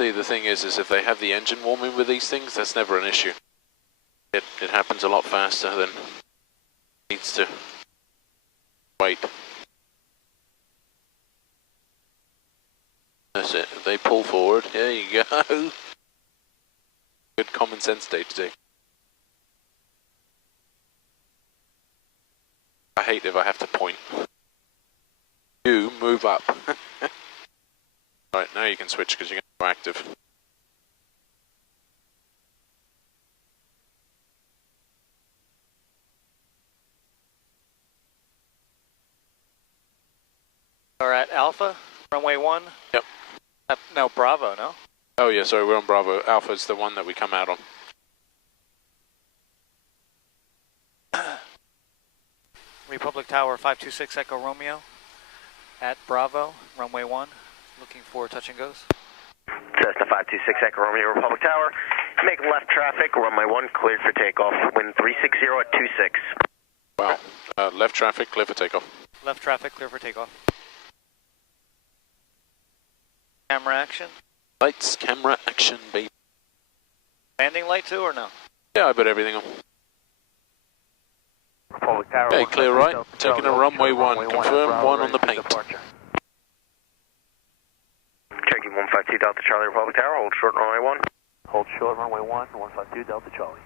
See, the thing is if they have the engine warming with these things, that's never an issue. It happens a lot faster than it needs to wait. That's it. If they pull forward, there you go. Good common sense day today. I hate if I have to point. You move up. Right, now you can switch because you're going to go active. We're at Alpha, runway 1? Yep. No, Bravo, no? Oh yeah, sorry, we're on Bravo. Alpha's the one that we come out on. Republic Tower 526 Echo Romeo at Bravo, runway 1, looking for touch and goes. Cessna 526 Echo Romeo, Republic Tower. Make left traffic, runway 1, cleared for takeoff. Wind 360 at 26. Wow. Left traffic, clear for takeoff. Left traffic, clear for takeoff. Camera action. Lights, camera, action, baby. Landing light too or no? Yeah, I put everything on. Republic Tower. Okay, clear right. Taking a runway 1. Confirm 1 on the paint. Cherokee 152 Delta Charlie, Republic Tower. Hold short runway 1. Hold short runway 1, 152 Delta Charlie.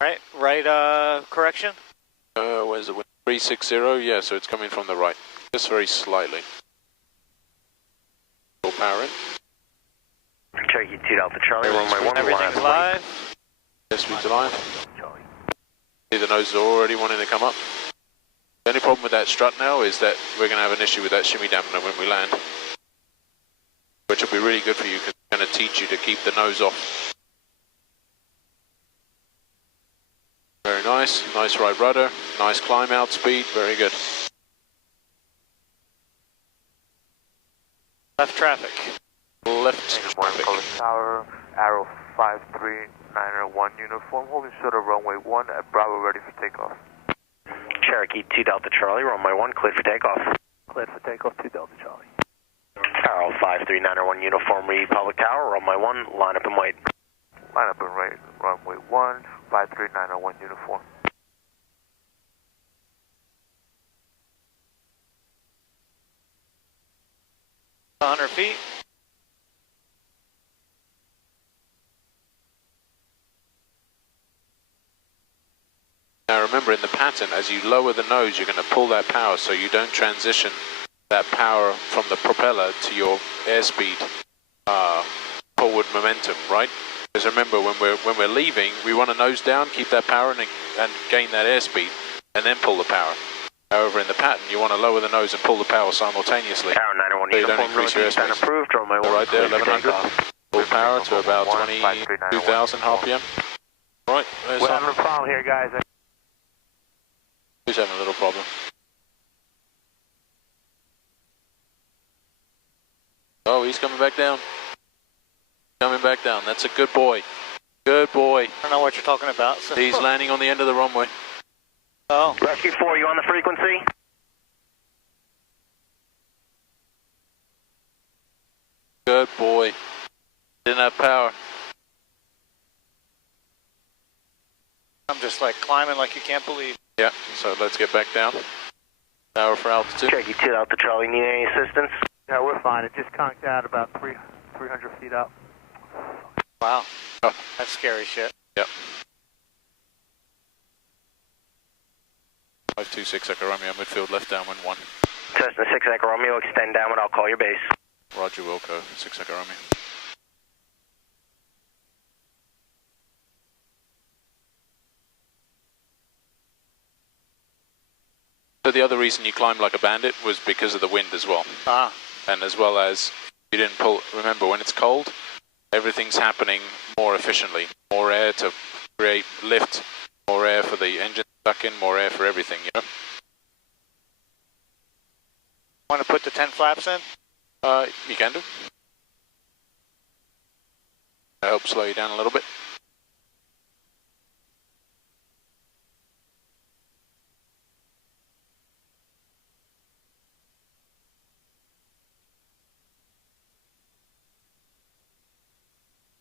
Right, correction? Where's the wind? 360, yeah, so it's coming from the right. Just very slightly. Full power in. Cherokee 2 Delta Charlie, runway 1. Everything's live. Airspeed's alive. See, the nose is already wanting to come up. The only problem with that strut now is that we're going to have an issue with that shimmy dampener when we land. Which will be really good for you because it's going to teach you to keep the nose off. Very nice. Nice right rudder. Nice climb out speed. Very good. Left traffic. Left traffic. Tower, Arrow 53901 uniform, holding short of runway 1 at Bravo, ready for takeoff. Cherokee 2 Delta Charlie, runway 1, cleared for takeoff. Cleared for takeoff, 2 Delta Charlie. Arrow 53901 uniform, Republic Tower, runway 1, line up and wait. Line up and wait, runway 1, 53901 uniform. $100 feet. Now remember, in the pattern, as you lower the nose, you're going to pull that power so you don't transition that power from the propeller to your airspeed forward momentum, right? Because remember, when we're leaving, we want to nose down, keep that power, and gain that airspeed, and then pull the power. However, in the pattern, you want to lower the nose and pull the power simultaneously. Tower 901 so you uniform, don't increase your airspace. Approved, runway 1, Right there, cleared for 1100. takeoff. Full power to about 22,000 RPM. Right, there's We're having a problem here, guys. Who's having a little problem? Oh, he's coming back down. Coming back down. That's a good boy. Good boy. I don't know what you're talking about. So. He's landing on the end of the runway. Oh. Rescue 4, you on the frequency? Good boy. Didn't have power. I'm just like climbing like you can't believe. Yeah, so let's get back down. Power for altitude. Cherokee 2 Delta Charlie, need any assistance? Yeah, we're fine. It just conked out about 300 feet up. Wow. Oh. That's scary shit. Yep. 526 Echo Romeo, midfield left downwind 1. Cessna 6 Echo Romeo, extend downwind, I'll call your base. Roger Wilco, 6 Echo Romeo. So the other reason you climbed like a bandit was because of the wind as well. Ah. And as well as you didn't pull, remember when it's cold, everything's happening more efficiently. More air to create lift, more air for the engine to suck in, more air for everything, you know? Want to put the 10 flaps in? You can do. I hope slow you down a little bit.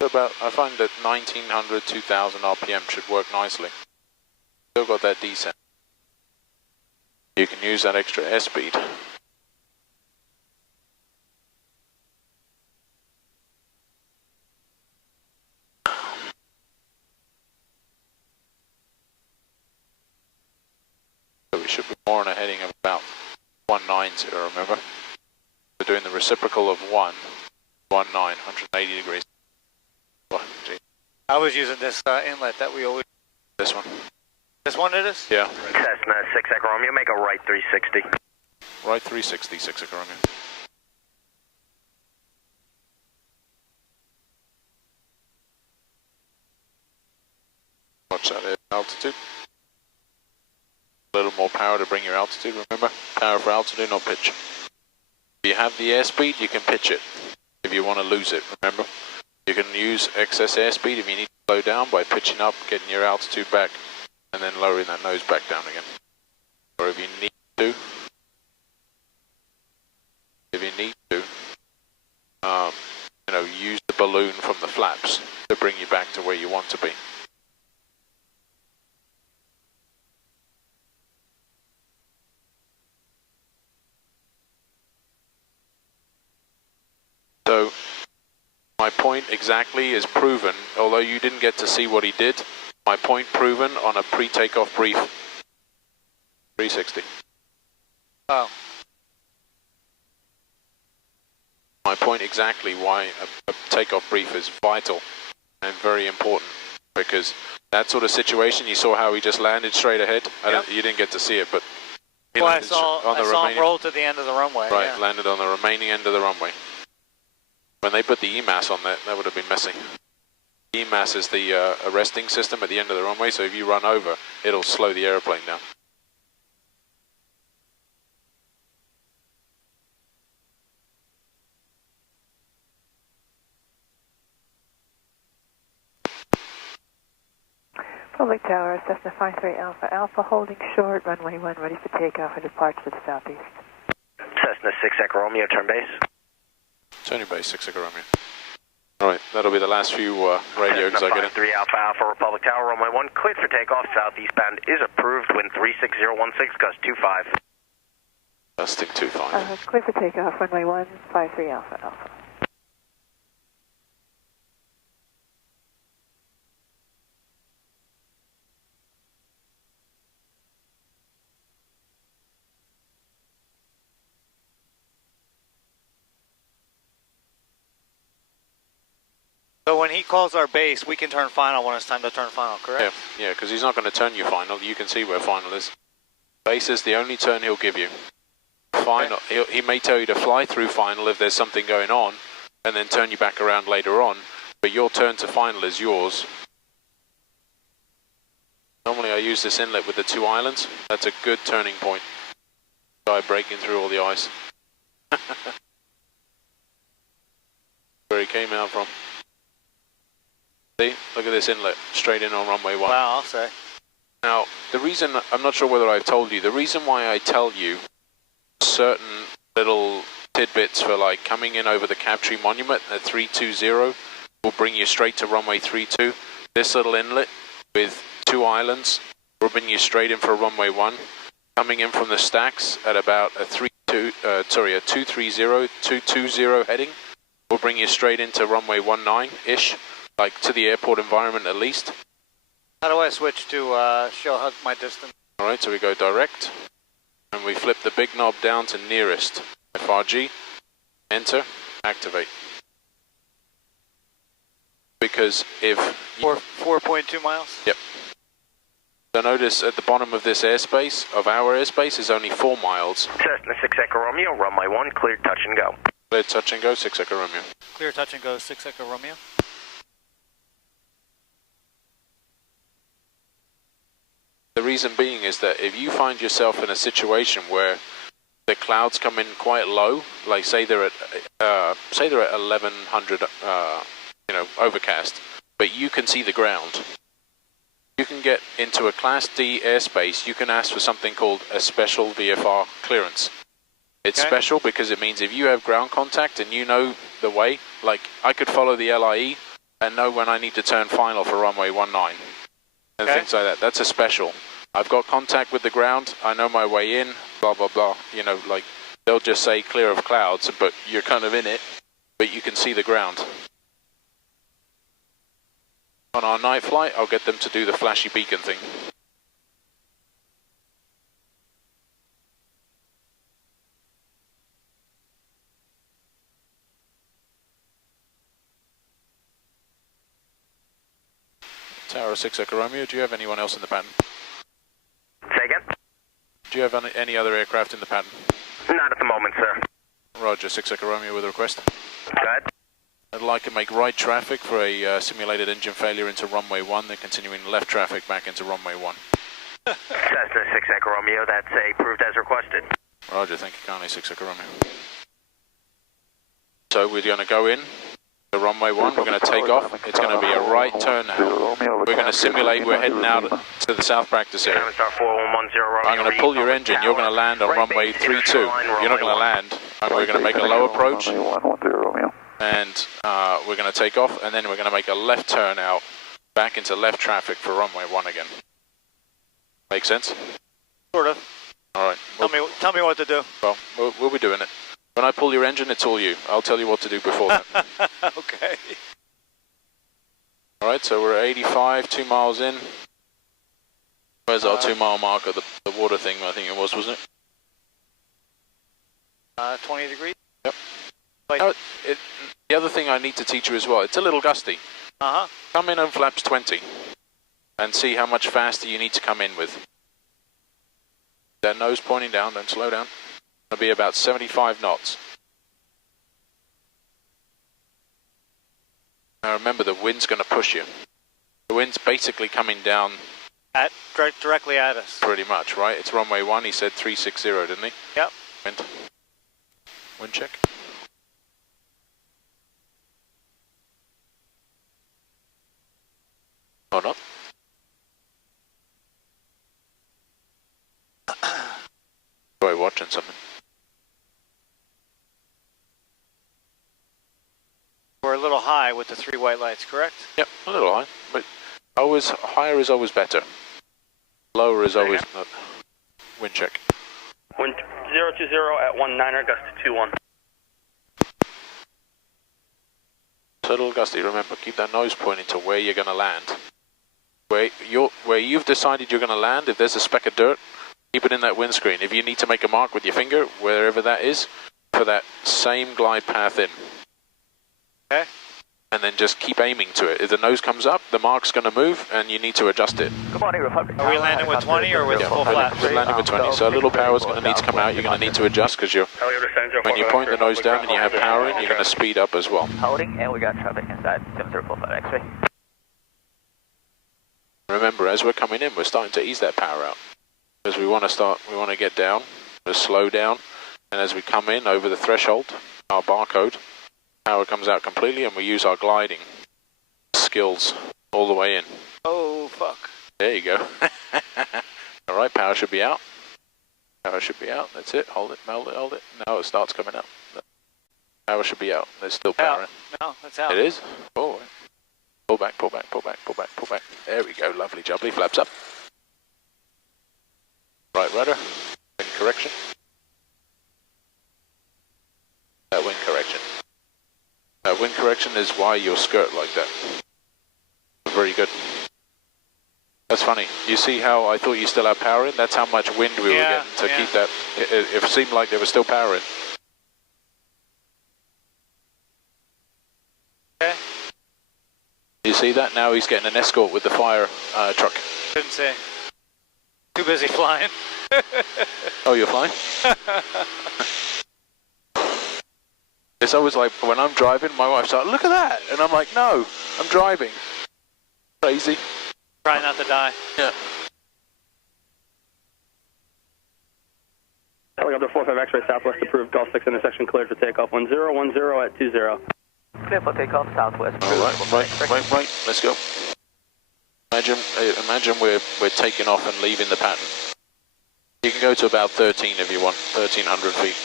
About, I find that 1900, 2000 RPM should work nicely. Still got that descent. You can use that extra airspeed. So we should be more on a heading of about 190, remember? We're doing the reciprocal of 1, 19, 180 degrees. Oh, gee. I was using this inlet that we always... This one. This one it is? Yeah. Cessna 6 Echo Romeo, make a right 360. Right 360, 6 Echo Romeo. Watch that altitude. A little more power to bring your altitude, remember? Power for altitude, not pitch. If you have the airspeed, you can pitch it. If you want to lose it, remember? You can use excess airspeed if you need to slow down by pitching up, getting your altitude back, and then lowering that nose back down again. Or if you need to, you know, use the balloon from the flaps to bring you back to where you want to be. So, my point exactly is proven, although you didn't get to see what he did, my point proven on a pre-takeoff brief. 360. Oh. My point exactly why a takeoff brief is vital and very important, because that sort of situation, you saw how he just landed straight ahead. Yep. You didn't get to see it, but he Well, I landed saw him roll to the end of the runway. Right, yeah. landed on the remaining end of the runway. When they put the EMAS on that, that would have been messy. EMAS is the arresting system at the end of the runway, so if you run over, it'll slow the airplane down. Public Tower, Cessna 53 Alpha Alpha, holding short, runway 1, ready for takeoff and departure to the southeast. Cessna 6 Echo Romeo, turn base. Turning base, 6 Echo Romeo. Alright, that'll be the last few radios Cessna I get in. 53 Alpha Alpha, Republic Tower, runway 1, cleared for takeoff, southeastbound is approved, wind 36016, gust 25. Gusting 25. Clear for takeoff, runway 1, 53 Alpha Alpha. So when he calls our base, we can turn final when it's time to turn final, correct? Yeah, because he's not going to turn you final. You can see where final is. Base is the only turn he'll give you. Final, okay. He may tell you to fly through final if there's something going on, and then turn you back around later on. But your turn to final is yours. Normally I use this inlet with the 2 islands. That's a good turning point. By breaking through all the ice. Where he came out from. See, look at this inlet, straight in on runway 1. Wow, I'll say. Now, the reason, I'm not sure whether I've told you, the reason why I tell you certain little tidbits for like coming in over the Crabtree Monument at 320 will bring you straight to runway 32. This little inlet with 2 islands will bring you straight in for runway 1. Coming in from the stacks at about a 230, 220 heading will bring you straight into runway 19-ish. Like to the airport environment at least. How do I switch to show my distance? Alright, so we go direct, and we flip the big knob down to nearest. FRG, enter, activate. Because if... 4.2 miles? Yep. So notice at the bottom of this airspace, of our airspace, is only 4 miles. Cessna 6 Echo Romeo, runway 1, cleared touch and go. Cleared touch and go, 6 Echo Romeo. Clear touch and go, 6 Echo Romeo. The reason being is that if you find yourself in a situation where the clouds come in quite low, like say they're at 1100, you know, overcast, but you can see the ground. You can get into a Class D airspace. You can ask for something called a special VFR clearance. It's special because it means if you have ground contact and you know the way, like I could follow the LIE and know when I need to turn final for runway 19 and Okay. things like that. That's a special. I've got contact with the ground. I know my way in. Blah blah blah. You know, like they'll just say clear of clouds, but you're kind of in it, but you can see the ground. On our night flight, I'll get them to do the flashy beacon thing. Tower 6 Echo Romeo, do you have anyone else in the pattern? Say again? Do you have any other aircraft in the pattern? Not at the moment, sir. Roger, 6 Echo Romeo with a request. Go ahead. I'd like to make right traffic for a simulated engine failure into runway 1, then continuing left traffic back into runway 1. Cessna 6 Echo Romeo, that's approved as requested. Roger, thank you kindly, 6 Echo Romeo. So we're going to go in to runway 1, we're going to take off, it's going to be a right turn now. We're going to simulate we're heading out to the south practice area. I'm going to pull your engine, you're going to land on runway 32. You're not going to land, and we're going to make a low approach. And we're going to take off, and then we're going to make a left turn out back into left traffic for runway 1 again. Make sense? Sort of. All right. Tell me what to do. Well, we'll be doing it. When I pull your engine, it's all you. I'll tell you what to do before that. Okay. All right, so we're at 85, 2 miles in. Where's our 2 mile marker? The water thing, I think it was, wasn't it? 20 degrees? Yep. Like, Now, the other thing I need to teach you as well, it's a little gusty. uh-huh. Come in on flaps 20 and see how much faster you need to come in with. That nose pointing down, don't slow down. It'll be about 75 knots. Now remember, the wind's going to push you. The wind's basically coming down Directly at us. pretty much, right? It's runway 1, he said 360, didn't he? Yep. Wind check. Hold on. Enjoy watching something. We're a little high with the 3 white lights, correct? Yep, a little high, but always higher is always better. Lower is always not. Wind check. Wind 020 at 19er, gust to 21. It's a little gusty. Remember, keep that nose pointing to where you're going to land. Where you've decided you're going to land, if there's a speck of dirt, keep it in that windscreen. If you need to make a mark with your finger, wherever that is, for that same glide path in. Okay. And then just keep aiming to it. If the nose comes up, the mark's going to move, and you need to adjust it. Good morning, Republic. Are we landing with 20 or with full flaps? We're landing with 20, so a little power is going to need to come out. You're going to need to adjust, because when you point the nose down and you have power in, you're going to speed up as well. Holding, and we got traffic inside 745 X-ray. Remember, as we're coming in, we're starting to ease that power out. Because we want to get down, we slow down, and as we come in over the threshold, our barcode, power comes out completely, and we use our gliding skills all the way in. Oh, fuck. There you go. All right, power should be out. Power should be out. That's it. Hold it, hold it, hold it. Now it starts coming out. Power should be out. There's still power in. No, it's out. It is? Oh, pull back, pull back, pull back, pull back, pull back. There we go. Lovely jubbly. Flaps up. Right rudder. Wind correction. That wind correction. That wind correction is why your skirt like that. Very good. That's funny. You see how I thought you still had power in? That's how much wind we were getting to keep that. It seemed like there was still power in. Okay. You see that? Now he's getting an escort with the fire truck. Couldn't say. Too busy flying. Oh, you're flying? It's always like, when I'm driving, my wife's like, look at that! And I'm like, no, I'm driving. Crazy. Try not to die. Yeah. Helicopter 45 X-ray Southwest approved, Gulf 6 intersection cleared for takeoff. 1010 at 20. Clear for takeoff, Southwest. All right, let's go. Imagine we're taking off and leaving the pattern. You can go to about 13 if you want, 1,300 feet.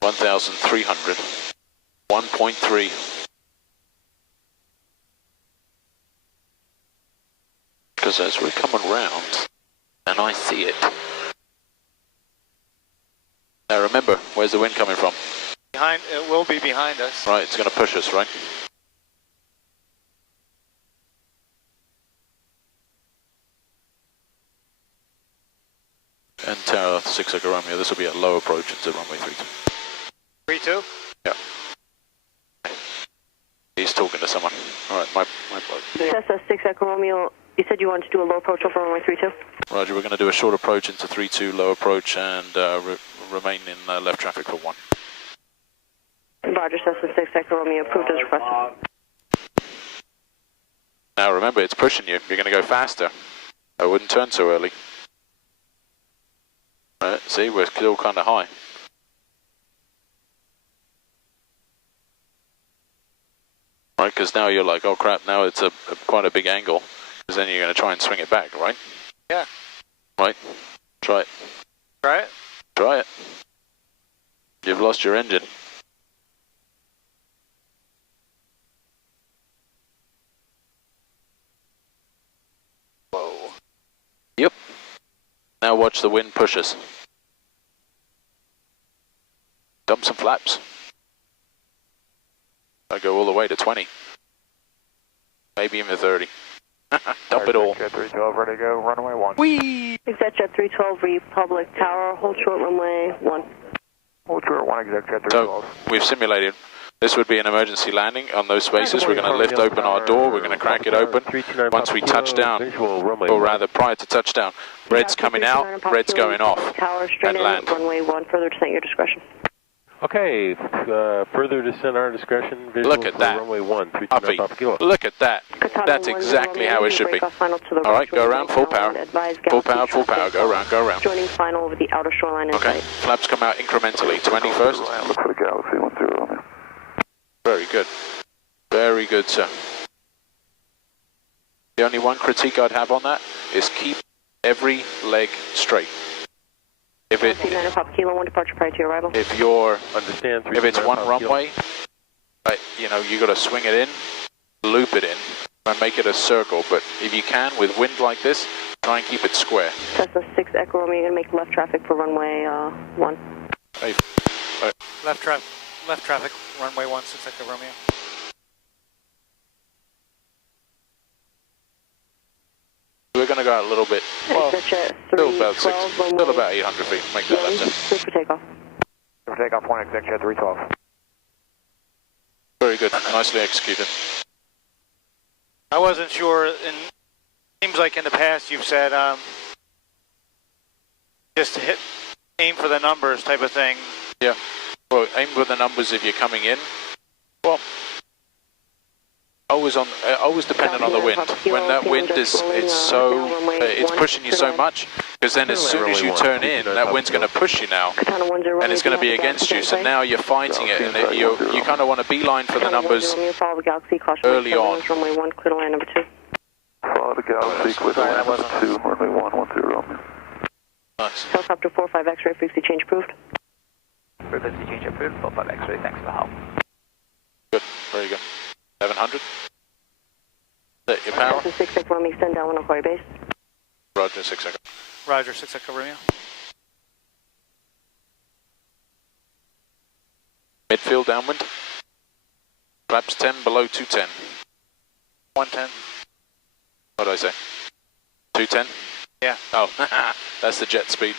1,300. 1.3. Because as we're coming round, and I see it. Now remember, where's the wind coming from? Behind, it will be behind us. Right, it's going to push us, right? And Tower 6 Echo Romeo, this will be a low approach into runway 32. 3-2? Yeah. He's talking to someone. Alright, my bloke. Cessna 6 Echo Romeo, you said you wanted to do a low approach over runway 32? Roger, we're going to do a short approach into 32, low approach, and remain in left traffic for 1. Roger, Cessna 6 Echo Romeo, approved as requested. Now remember, it's pushing you. You're going to go faster. I wouldn't turn so early. Right, see, we're still kind of high. Right, because now you're like, oh crap, now it's quite a big angle. Because then you're going to try and swing it back, right? Yeah. Right, try it. Try it? Try it. You've lost your engine. Whoa. Yep. Now watch the wind push us. Dump some flaps. I go all the way to 20. Maybe even 30. Dump it all. Jet 312, ready to go, runway 1. Whee! Exec Jet 312, Republic Tower, hold short runway 1. Hold short 1, exec Jet So 312. we've simulated. This would be an emergency landing on those spaces. We're going to lift open our door. We're going to crack it open. Once we touch down, or rather prior to touchdown, red's coming out, red's going off, Tower, straight and in, land. runway 1, further descent your discretion. Okay, further descent our discretion. Visual Look at that. Runway 1, 329 Uppy. Papa Kilo. Look at that. Katana That's 10 exactly Romeo, how it should be. break off final to the All right, right, go around, full power. Advise Full Galaxy power, full power. traffic. Go around, go around. Joining final over the outer shoreline in Okay, sight. flaps come out incrementally. 20 first. Look for the Galaxy 10, Romeo. Very good. Very good, sir. The only one critique I'd have on that is keep every leg straight. If it, Galaxy 9 Papa Kilo, 1 departure prior to your arrival. if you're, Understand. if it's 329 one Papa Kilo. runway, right, you know, you got to swing it in, loop it in, and make it a circle. But if you can, with wind like this, try and keep it square. Cessna 6 Echo Romeo, you're going to make left traffic for runway 1. Hey, Left traffic, runway 16 Echo Romeo. we're going to go out a little bit. Well, Exec Jet still about 312, runway still about 800 feet. Make that 1, left turn. clear for takeoff. For takeoff 1, exec Jet 312. Very good. Nicely executed. I wasn't sure, seems like in the past you've said just aim for the numbers type of thing. Yeah. Well, aim for the numbers if you're coming in. Well, always dependent on the wind. When that wind is, it's pushing you so much, because then as soon as you turn in, that wind's going to push you now, Katana 10, and it's going to be against you. So now you're fighting it, and you kind of want to beeline for the numbers Follow the Galaxy, caution early on. runway 1, clear to land number 2. Follow the Galaxy, clear to land number 2, runway 110, Romeo. Nice. Helicopter 45 X-ray, frequency change approved. Frequency change approved, 45 X-ray, thanks for the help. Good. Very good. 700. Set your power. Cessna 6 Echo Romeo, extend down 1 Aquaria base. Roger, 6 seconds. Roger, 6 Echo Romeo. Midfield downwind. Flaps 10 below 210. 110. What did I say? 210? Yeah. Oh, that's the jet speed.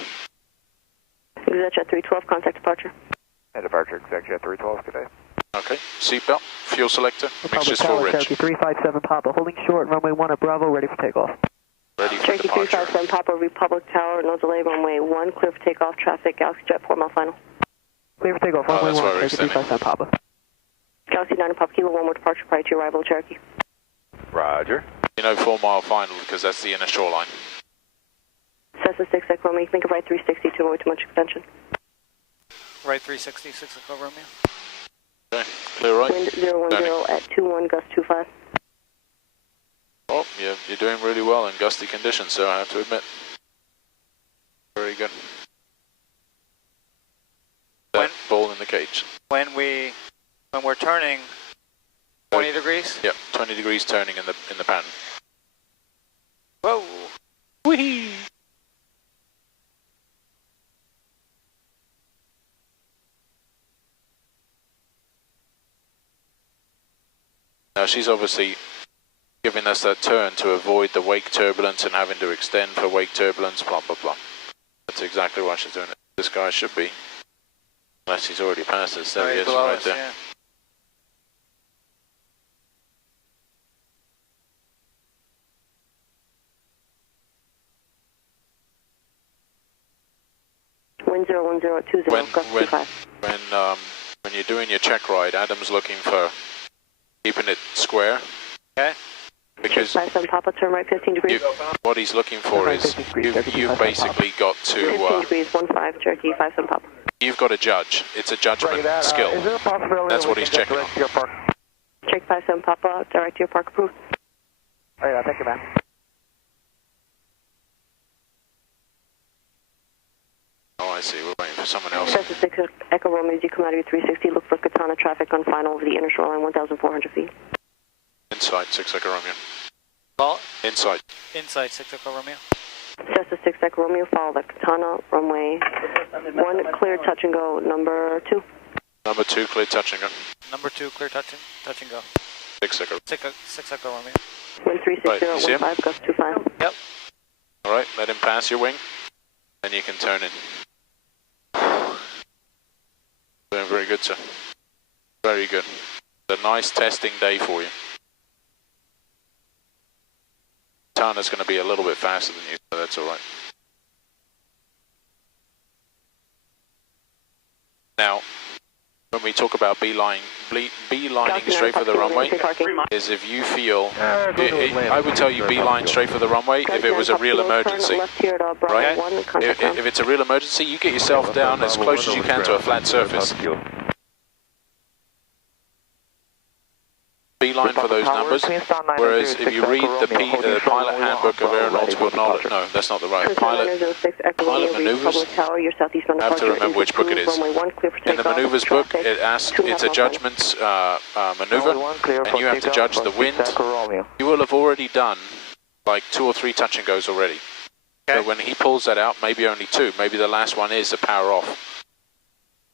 Exec Jet 312, contact departure. Departure, exec Jet 312 today. Okay. Seatbelt. Fuel selector. Mixture's full rich. Cherokee 357 Papa, holding short, runway 1 at Bravo, ready for takeoff. Ready for Cherokee departure. 357 Papa, Republic Tower, no delay, runway 1, clear for takeoff, traffic, Galaxy Jet 4 mile final. Clear for takeoff, Oh, runway that's 1, why we're Cherokee extending. 357 Papa. Galaxy 9 Papa Kilo, 1 more departure prior to your arrival, Cherokee. Roger. You know, 4 mile final, because that's the inner shoreline. Cessna 6 Echo Romeo, make a right 360 to avoid too much extension. Right 360, 6 Echo Romeo. Okay. Clear right. Wind 010 at 21, gust 25. Oh, you're doing really well in gusty conditions, sir, I have to admit. Very good. That When- ball in the cage. When we're turning 20 degrees. Yep, 20 degrees turning in the pattern. Whoa. Whee! Now she's obviously giving us that turn to avoid the wake turbulence and having to extend for wake turbulence, blah, blah, blah. That's exactly why she's doing it. This guy should be, unless he's already passed us. There he is, right there. Yeah. Wind 01020, gust 25. When you're doing your check ride, Adam's looking for keeping it square. Okay. Because 57 Papa, turn right 15 degrees. what he's looking for is you've basically got 15 to degrees, 15, Cherokee, 57 Papa. you've got to judge. It's a judgment skill. Is there a possibility That's that what we he's can checking get direct to your park? Check 57 Papa, direct to your park approved. Oh, yeah, thank you, man. Oh, I see. We're waiting for someone else. Cessna 6 Echo Romeo, as you come out of your 360, look for Katana traffic on final over the inner shoreline, 1,400 feet. Inside 6 Echo Romeo. Call Inside. inside 6 Echo Romeo. Cessna 6 Echo Romeo, follow the Katana, runway 1, clear touch and go, number 2. Number 2, clear touch and go. Number 2, clear touch and go. 6 Echo. 6 Echo Romeo. Wind 36015, Right, gust 25. Yep. All right, let him pass your wing, then you can turn in. Doing very good, sir. Very good. It's a nice testing day for you. Tana's going to be a little bit faster than you, so that's all right. Now, when we talk about beelining straight for the runway, is if you feel, I would tell you beeline straight for the runway if it was a real emergency, right? If it's a real emergency, you get yourself down as close as you can to a flat surface. Beeline for those numbers, whereas if you read the pilot handbook of aeronautical knowledge, no, that's not the right pilot maneuvers. I have to remember which book it is. In the maneuvers book, it asks, it's a judgment maneuver, and you have to judge the wind. You will have already done like 2 or 3 touch and goes already. So when he pulls that out, maybe only 2, maybe the last one is a power off.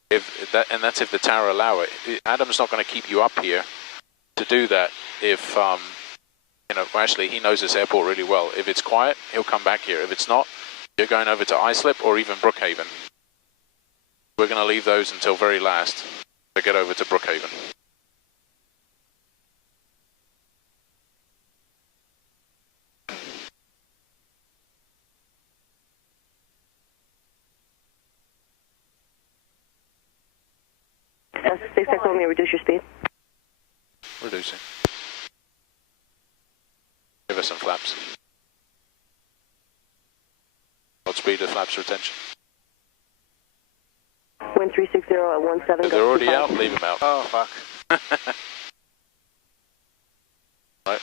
And that's if the tower allow it. Adam's not going to keep you up here to do that if, you know, actually he knows this airport really well. If it's quiet, he'll come back here. If it's not, you're going over to Islip or even Brookhaven. We're going to leave those until very last to get over to Brookhaven. Six Echo, may reduce your speed. Reducing. Give us some flaps. What speed of flaps retention? Wind 360 at 17. If they're already out, leave them out. Oh, fuck. Right,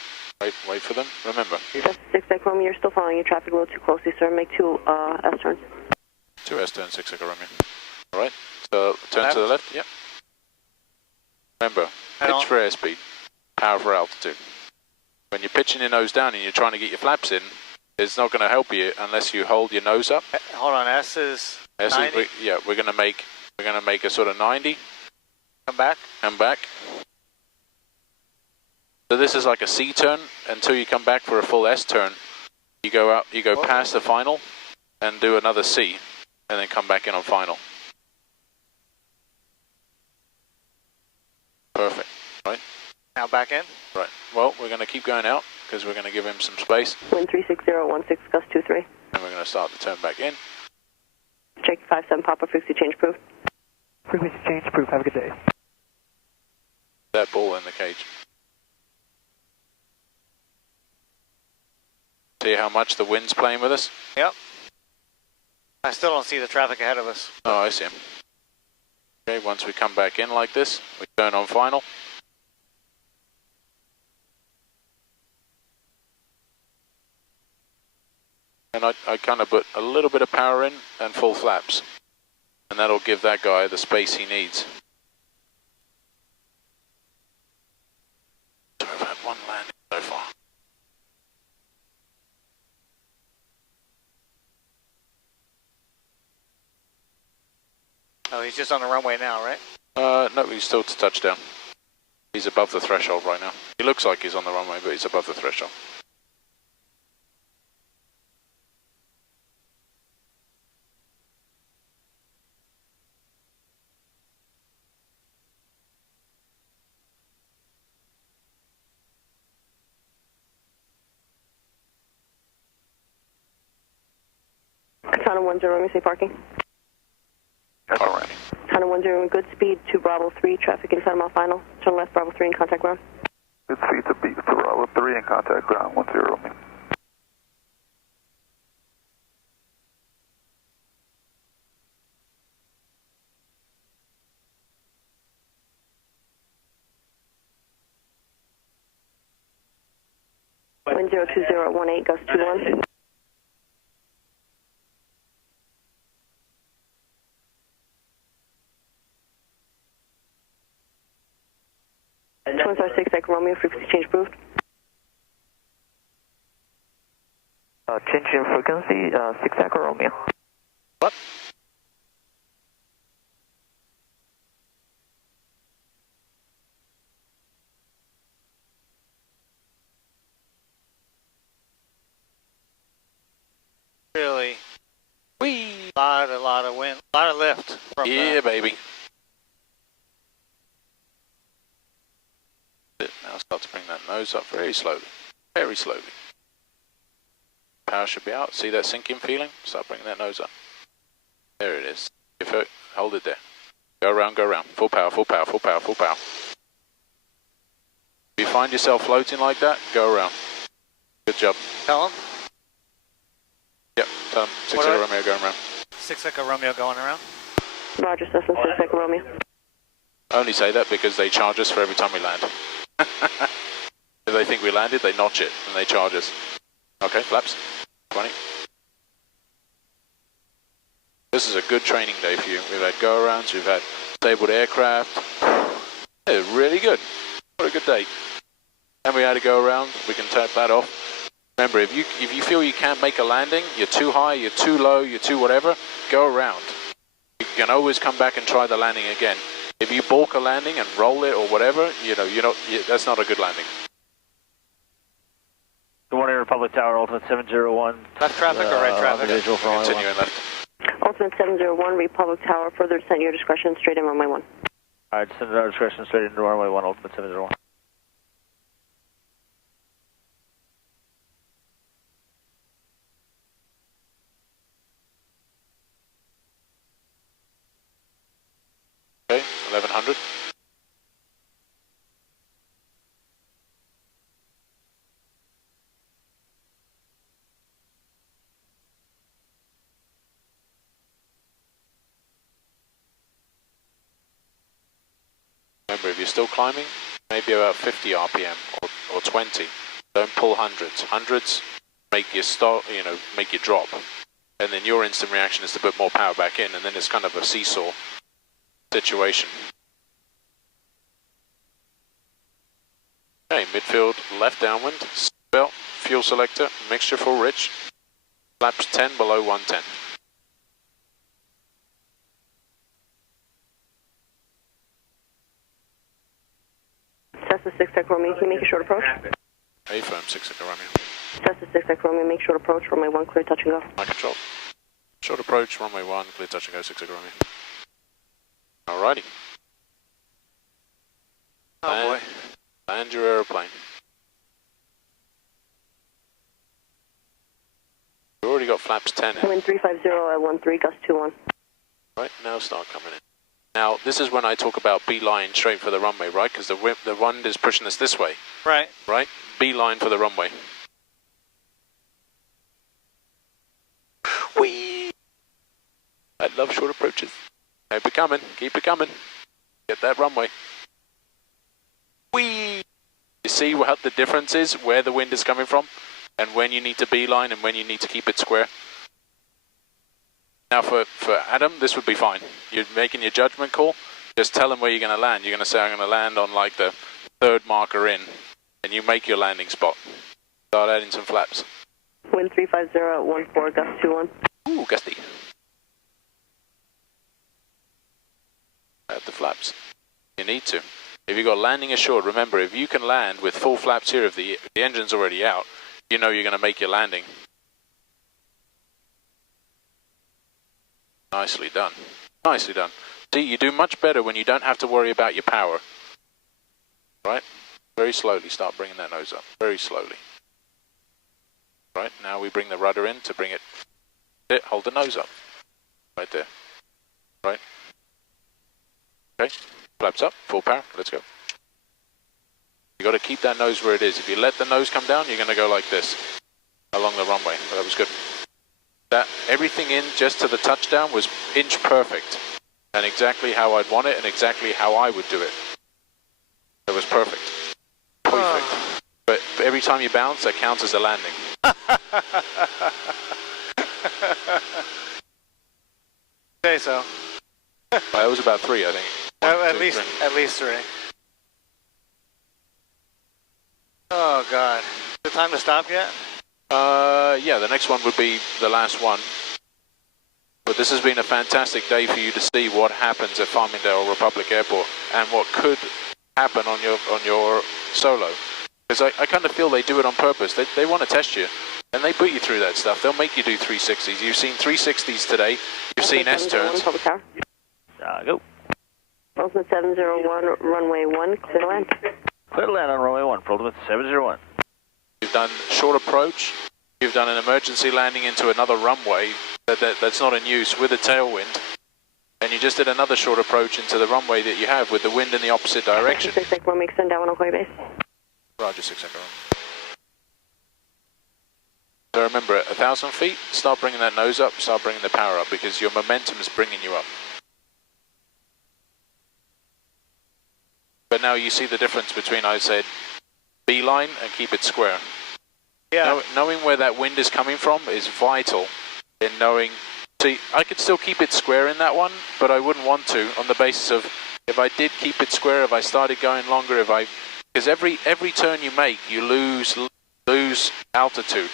wait for them. Remember. 6 Echo Romeo, you're still following your traffic a little too closely, sir. Make 2 S-turns. 2 S-turns, 6 Echo Romeo. Alright, so turn to the left, yep. Remember, pitch for airspeed, power for altitude. When you're pitching your nose down and you're trying to get your flaps in, it's not going to help you unless you hold your nose up. Hold on, S is 90? Yeah, we're going to make a sort of 90. Come back. Come back. So this is like a C turn until you come back for a full S turn. You go up, you go past the final and do another C and then come back in on final. Perfect, right? Now back in. Right, well, we're going to keep going out because we're going to give him some space. Wind 36016, gust 23. And we're going to start the turn back in. Check 57 Papa, frequency change approved. Frequency change approved, have a good day. That ball in the cage. See how much the wind's playing with us? Yep. I still don't see the traffic ahead of us. Oh, I see him. Okay, once we come back in like this, we turn on final. And I kind of put a little bit of power in and full flaps. And that'll give that guy the space he needs. So we've had 1 landing so far. he's just on the runway now, right? No, he's still to touchdown. He's above the threshold right now. He looks like he's on the runway, but he's above the threshold. Katana 10, Romeo, safe parking. All right. Katana 10, good speed to Bravo 3, traffic inside mile final. Turn left, Bravo 3 in contact ground. Good speed to Bravo 3 in contact ground, 10 Romeo. Wind 020 at 18, gust 21. Twin Star 6 Echo Romeo, frequency change approved. Change in frequency, 6 Echo Romeo. What? Really? Whee! Lot of wind, lot of lift. From Yeah, baby. Now start to bring that nose up very slowly. Very slowly. Power should be out. See that sinking feeling? Start bringing that nose up. There it is. Hold it there. Go around, go around. Full power, full power, full power, full power. If you find yourself floating like that, go around. Good job. Tell him. Yep, tell him. 6 Echo Romeo going around. 6 Echo Romeo going around. Roger, Cessna 6 Echo Romeo. I only say that because they charge us for every time we land. If they think we landed, they notch it and they charge us. Okay, flaps. 20. This is a good training day for you. We've had go-arounds, we've had disabled aircraft. Yeah, really good. What a good day. And we had to go around, we can tap that off. Remember, if you feel you can't make a landing, you're too high, you're too low, you're too whatever, go around. You can always come back and try the landing again. If you balk a landing and roll it or whatever, that's not a good landing. Good morning, Republic Tower, Ultimate 701. Left traffic or right traffic? Continuing left. Ultimate 701, Republic Tower, further descent at your discretion, straight in runway 1. Alright, descend at our discretion, straight into runway 1, Ultimate 701. Okay, 1100. Remember, if you're still climbing, maybe about 50 RPM or 20. Don't pull hundreds. Hundreds make you start, make you drop. And then your instant reaction is to put more power back in, and then it's kind of a seesaw situation. Okay, midfield, left downwind, belt, fuel selector, mixture full rich, flaps 10 below 110. Cessna 6 Echo Romeo, can you make a short approach? A firm 6 Echo Romeo. Cessna 6 Echo Romeo, make short approach, runway 1, clear touch and go. My control. Short approach, runway 1, clear touch and go 6 Echo Romeo. Alrighty. Oh boy. Land your aeroplane. We've already got flaps 10 in. Wind 350 at 13, gust 21. Right, now start coming in. Now, this is when I talk about beeline straight for the runway, right? Because the wind is pushing us this way. Right. Right? Beeline for the runway. Whee! I love short approaches. Keep it coming, keep it coming. Get that runway. Whee! You see what the difference is, where the wind is coming from, and when you need to beeline and when you need to keep it square. Now for Adam, this would be fine. You're making your judgment call, just tell him where you're going to land. You're going to say, I'm going to land on like the third marker in, and you make your landing spot. Start adding some flaps. Wind 350 at 14, gust 21. Ooh, gusty. at the flaps. You need to. If you've got landing assured, remember, if you can land with full flaps here, if the engine's already out, you know you're going to make your landing. Nicely done. Nicely done. See, you do much better when you don't have to worry about your power. Right? Very slowly start bringing that nose up. Very slowly. Right, now we bring the rudder in to bring it. Hold the nose up. Right there. Right. Okay. Flaps up. Full power. Let's go. You got to keep that nose where it is. If you let the nose come down, you're going to go like this along the runway. Well, that was good. That everything in just to the touchdown was inch perfect, and exactly how I'd want it, and exactly how I would do it. It was perfect. Perfect. But every time you bounce, that counts as a landing. Okay, so. Well, it was about 3, I think. At least 3. Oh God! Is it time to stop yet? Yeah, the next one would be the last one. But this has been a fantastic day for you to see what happens at Farmingdale Republic Airport and what could happen on your solo. Because I kind of feel they do it on purpose. They want to test you, and they put you through that stuff. They'll make you do 360s. You've seen 360s today. You've seen S-turns. Go. Ultimate 701, runway 1, clear to land. Clear to land on runway 1, Ultimate 701. You've done short approach. You've done an emergency landing into another runway that's not in use with a tailwind. And you just did another short approach into the runway that you have with the wind in the opposite direction. 6 Echo Romeo, extend down on Hawaii base. Roger, 6 Echo Romeo. So remember, at 1,000 feet, start bringing that nose up, start bringing the power up, because your momentum is bringing you up. But now you see the difference between, I said, beeline and keep it square. Yeah. Knowing where that wind is coming from is vital in knowing. See, I could still keep it square in that one, but I wouldn't want to on the basis of if I did keep it square, if I started going longer, because every turn you make, you lose altitude.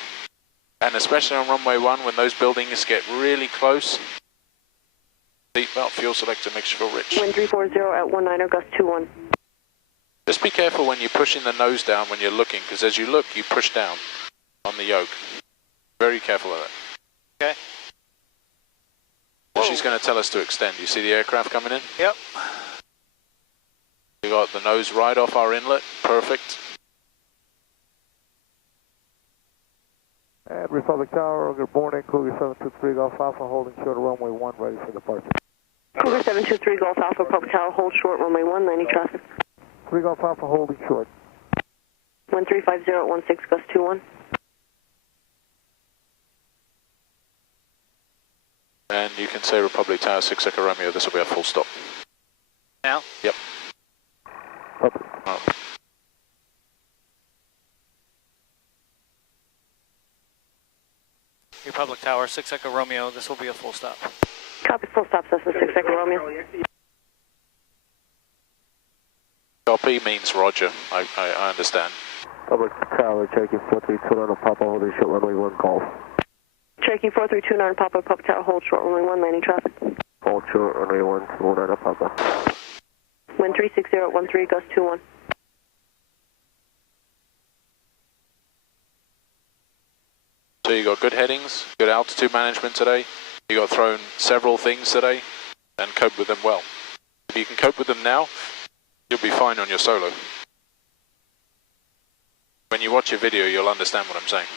And especially on runway 1, when those buildings get really close, seatbelt, fuel selector makes you feel rich. Wind 340 at 19er, gust 21. Just be careful when you're pushing the nose down when you're looking, because as you look, you push down on the yoke. Very careful of that. Okay. Well, she's going to tell us to extend. You see the aircraft coming in? Yep. We got the nose right off our inlet. Perfect. At Republic Tower, good morning, Cougar 723 Golf Alpha, holding short of runway 1, ready for departure. Cougar 723 Golf Alpha, Republic Tower, hold short, runway 1, landing traffic. 3 Golf Alpha, holding short. 1350 at 16, gust 21. And you can say Republic Tower, 6 Echo Romeo, this will be a full stop. Now? Yep. Oh. Republic Tower, 6 Echo Romeo, this will be a full stop. Copy, full stop, Cessna 6 Echo Romeo. Copy means Roger, I understand. Republic Tower, Cherokee 4329 Papa, holding short, runway 1, golf. Cherokee 4329 Papa, Republic Tower, hold short, runway 1, landing traffic. Hold short, runway 1, 29 Papa. Wind 360 at 13, gust 21. So you got good headings, good altitude management today. You got thrown several things today and coped with them well. If you can cope with them now, you'll be fine on your solo. When you watch your video, you'll understand what I'm saying.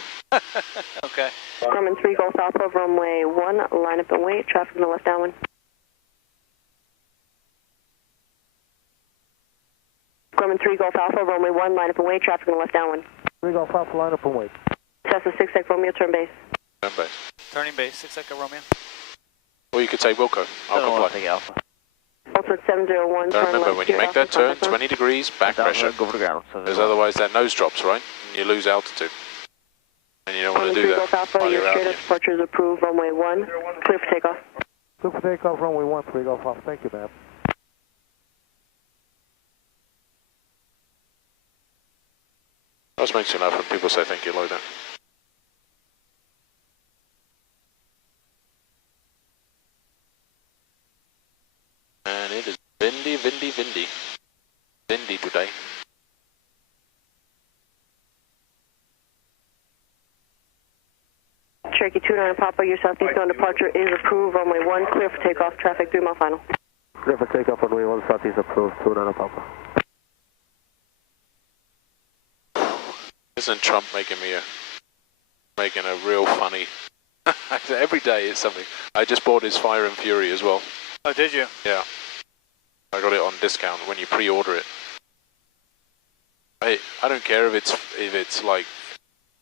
Okay. Grumman 3 Golf Alpha, runway 1, line up and wait, traffic in the left downwind. Grumman 3 Golf Alpha, runway 1, line up and wait, traffic in the left downwind. 3 Golf Alpha, line up and wait. Cessna 6 Echo Romeo, turn base. Turn base. Turning base, 6 Echo Romeo. Or you could say Wilco, I'll comply. Alpha. Ultimate 701, Now turn remember, left, when you make that turn, 20 degrees, back pressure, Go for the ground. because otherwise that nose drops, right? And you lose altitude. And you don't want to do that Golf Alpha, while your you're out straight here. up departure is approved, runway 1, clear for takeoff. Clear for takeoff, runway 1, 3 Golf Alpha, thank you, ma'am. That makes you laugh when people say thank you like that. And it is windy Vindy. Vindy today. Cherokee 29 Papa, your southeastbound departure is approved. Runway 1, clear for takeoff. Traffic 3 mile final. Clear for takeoff, runway 1, southeast approved, 29 Papa. Isn't Trump making a real funny? Every day is something. I just bought his Fire and Fury as well. Oh, did you? Yeah. I got it on discount when you pre-order it. Hey, I don't care if it's like,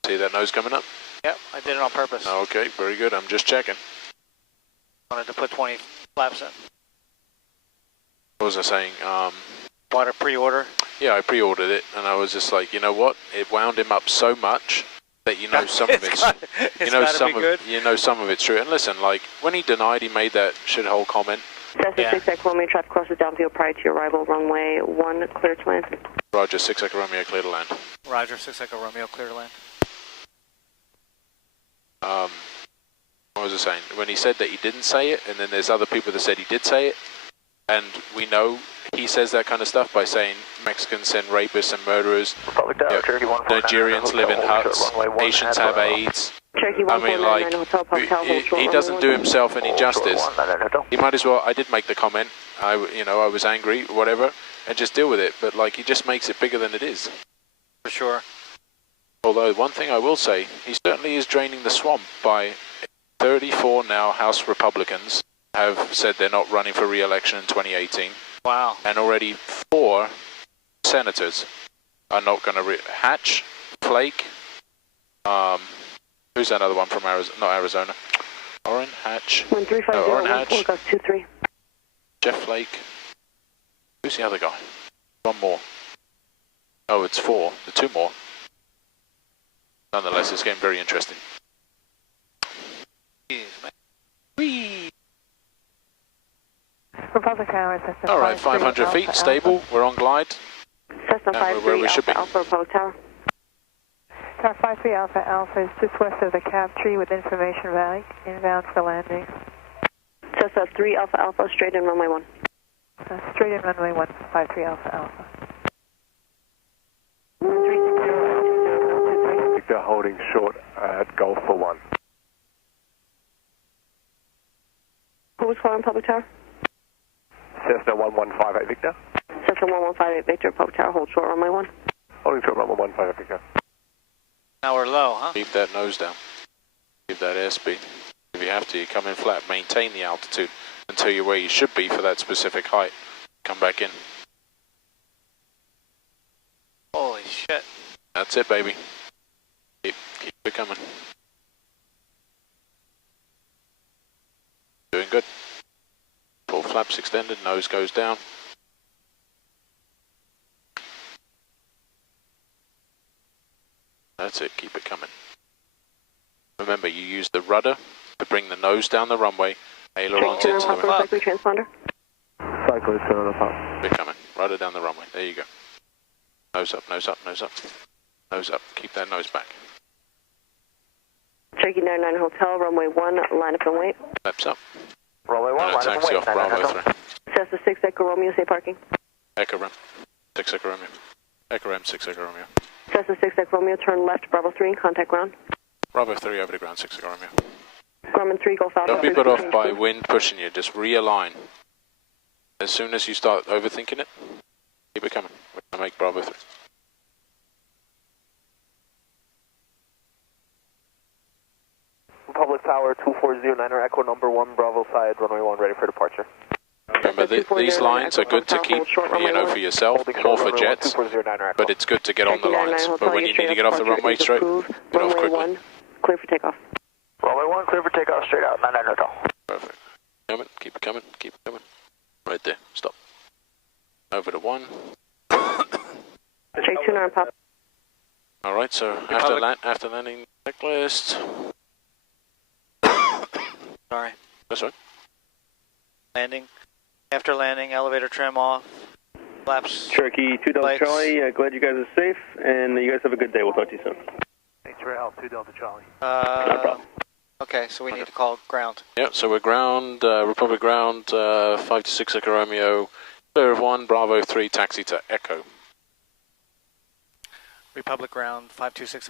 see that nose coming up? Yep, I did it on purpose. Okay, very good. I'm just checking. Wanted to put 20 flaps in. What was I saying? Bought a pre-order? Yeah, I pre-ordered it, and I was just like, you know what? It wound him up so much that you know some of it's some of it's true. And listen, like when he denied, he made that shithole comment. Cessna 6 Echo Romeo, traffic crosses downfield prior to your arrival. Runway 1, clear to land. Roger, 6 Echo Romeo, clear to land. Roger, 6 Echo Romeo, clear to land. What was I saying? When he said that he didn't say it, and then there's other people that said he did say it, and we know he says that kind of stuff by saying Mexicans send rapists and murderers, Nigerians live in huts, Asians have AIDS. I mean, like, he doesn't do himself any justice. He might as well, I did make the comment, I was angry, whatever, and just deal with it, but like, he just makes it bigger than it is. For sure. Although, one thing I will say, he certainly is draining the swamp by 34 now House Republicans have said they're not running for re-election in 2018. Wow. And already 4 senators are not going to Hatch, Flake, who's that other one from Arizona? Not Arizona. Orrin Hatch. 1350, Orrin Hatch. 23. Jeff Flake. Who's the other guy? One more. Oh, it's 4. The 2 more. Nonetheless, it's getting very interesting. Whee! Republic Tower, Cessna all right, 500 feet, stable. We're on glide. Cessna 53 Alpha, Republic Tower. Tower 53 Alpha Alpha is just west of the cab tree with Information Valley, inbound for landing. Cessna 3 Alpha Alpha, straight in runway 1. Straight in runway 1, 53 Alpha Alpha. Victor holding short at Golf for 1. Who was calling Public Tower? Cessna 1158 Victor. Cessna 1158 Victor, Public Tower, hold short runway 1. Holding short runway 158 Victor. Now we're low, huh? Keep that nose down. Keep that airspeed. If you have to, you come in flat. Maintain the altitude until you're where you should be for that specific height. Come back in. Holy shit. That's it, baby. Keep it coming. Doing good. Full flaps extended, nose goes down. That's it, keep it coming. Remember, you use the rudder to bring the nose down the runway, ailerons into the wind. Transponder. Cyclist to the pump. Keep it coming, rudder down the runway, there you go. Nose up, nose up, nose up. Nose up, keep that nose back. Cherokee 99 Hotel, runway 1, line up and wait. Flaps up. Runway 1, line up and taxi wait. off Bravo 3. Cessna 6 Echo Romeo, say parking. Echo Rem, 6 Echo Romeo. Echo Rem, 6 Echo Romeo. Cessna 6 Echo Romeo, turn left, Bravo 3, contact ground. Bravo 3 over to ground, 6 Echo Romeo. Grumman 3, Golf Alpha. Don't be put off by wind pushing you, just realign. As soon as you start overthinking it, keep it coming. We're going to make Bravo 3. Public Tower 2409 Echo number 1, Bravo side, runway 1, ready for departure. Remember, these lines are good to keep, for yourself, more for jets, but it's good to get on the lines. But when you need to get off the runway straight, get off quickly. 1, clear for takeoff. Runway 1, clear for takeoff, straight out, 99 Hotel. Perfect. Coming, keep it coming, keep it coming. Right there, stop. Over to 1. Straight 29 Pop. Alright, so after landing checklist. Sorry. That's right. Landing. After landing, elevator trim off. Flaps. Cherokee 2 Delta Charlie, glad you guys are safe, and you guys have a good day. We'll talk to you soon. Thanks for your help, 2 Delta Charlie. No problem. Okay, so we need to call ground. Yep, so we're ground, Republic ground, 5 to 6 Echo Romeo, Clear of 1, Bravo 3, taxi to Echo. Republic ground 526.